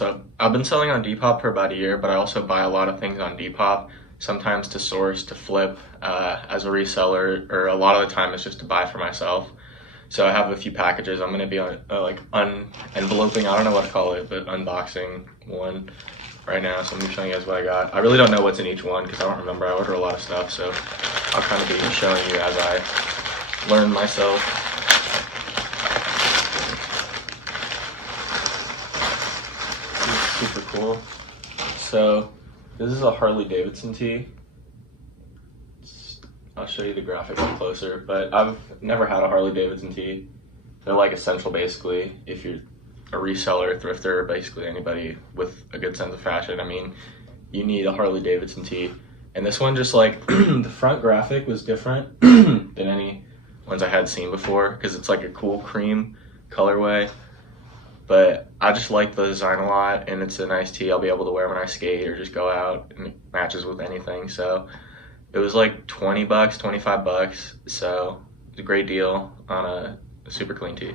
what's up? I've been selling on Depop for about a year, but I also buy a lot of things on Depop, sometimes to source, to flip as a reseller, or a lot of the time it's just to buy for myself. So I have a few packages. I'm going to be on enveloping, I don't know what to call it, but unboxing one right now. So I'm going to be showing you guys what I got. I really don't know what's in each one because I don't remember. I order a lot of stuff, so I'll kind of be showing you as I learn myself. Super cool. So this is a Harley Davidson tee. I'll show you the graphic up closer, but I've never had a Harley Davidson tee. They're like essential basically if you're a reseller, thrifter, basically anybody with a good sense of fashion. I mean, you need a Harley Davidson tee. And this one just like, the front graphic was different than any ones I had seen before because it's like a cool cream colorway. But I just like the design a lot, and it's a nice tee I'll be able to wear when I skate or just go out, and it matches with anything. So it was like 20 bucks, 25 bucks. So it's a great deal on a super clean tee.